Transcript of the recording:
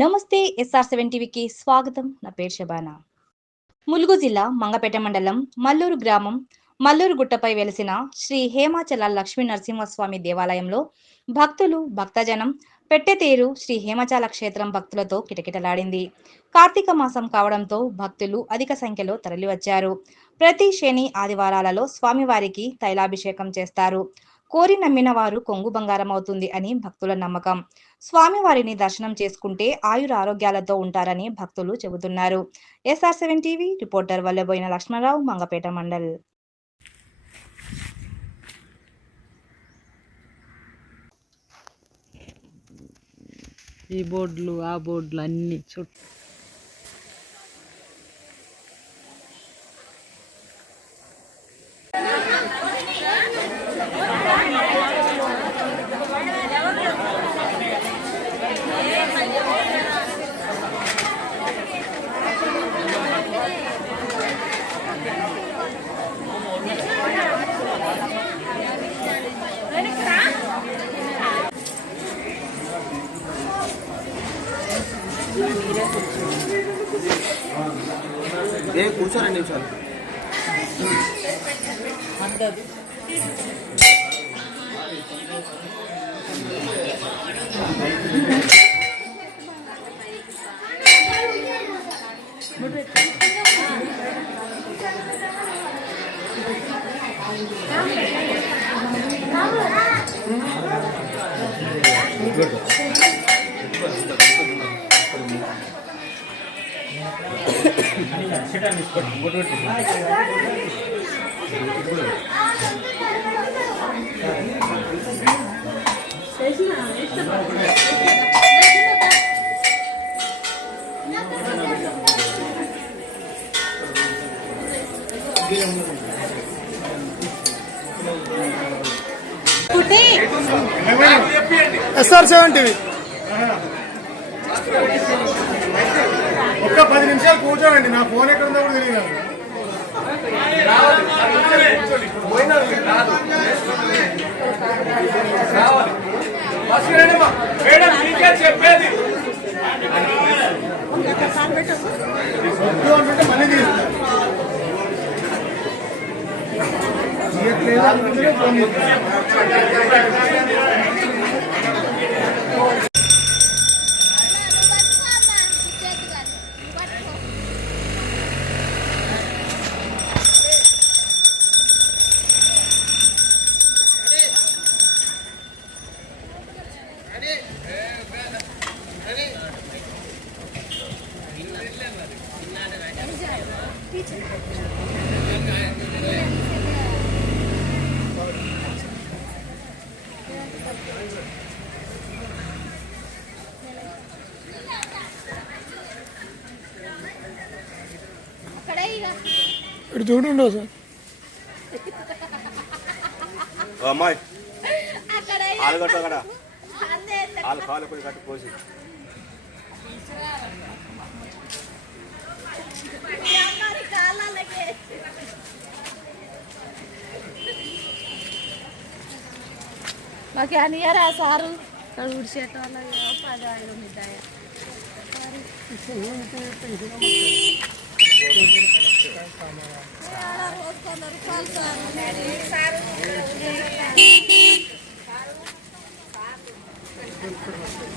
నమస్తే SR7 టీవీకి స్వాగతం. నా పేరు శబానా. ములుగు జిల్లా మంగపేట మండలం మల్లూరు గ్రామం మల్లూరు గుట్టపై వెలిసిన శ్రీ హేమాచల లక్ష్మీ నరసింహస్వామి దేవాలయంలో భక్తులు భక్తజనం పెట్టెతేరు శ్రీ హేమాచల క్షేత్రం భక్తులతో కిటకిటలాడింది. కార్తీక మాసం కావడంతో భక్తులు అధిక సంఖ్యలో తరలివచ్చారు. ప్రతి శని ఆదివారాలలో స్వామివారికి తైలాభిషేకం చేస్తారు. కోరి నమ్మిన వారు కొంగు బంగారం అవుతుంది అని భక్తుల నమ్మకం. స్వామివారిని దర్శనం చేసుకుంటే ఆయురారోగ్యాలతో ఉంటారని భక్తులు చెబుతున్నారు. SR7 TV reporter Vallaboyina Lakshmanarao, Mangapet mandal. ఈ బోర్డులు ఆ బోర్డులు అన్ని చుట్టూ కూర్చో 2 నిమిషాలు. SR7 టీవీ ఒక్క 10 నిమిషాలు కూర్చోండి. నా ఫోన్ ఎక్కడ ఉందో కూడా తెలియదు. చెప్పేది అంటుంటే మళ్ళీ ఇటు చూడండి సార్. అమ్మాయి ఆలుగట్టు అక్కడ ఆలు కాలు ఎప్పుడు కట్టు పోసి మాకు అనియరా సారు ఉడిచేట వాళ్ళ 10 మిఠాయి రూపాయలు సార్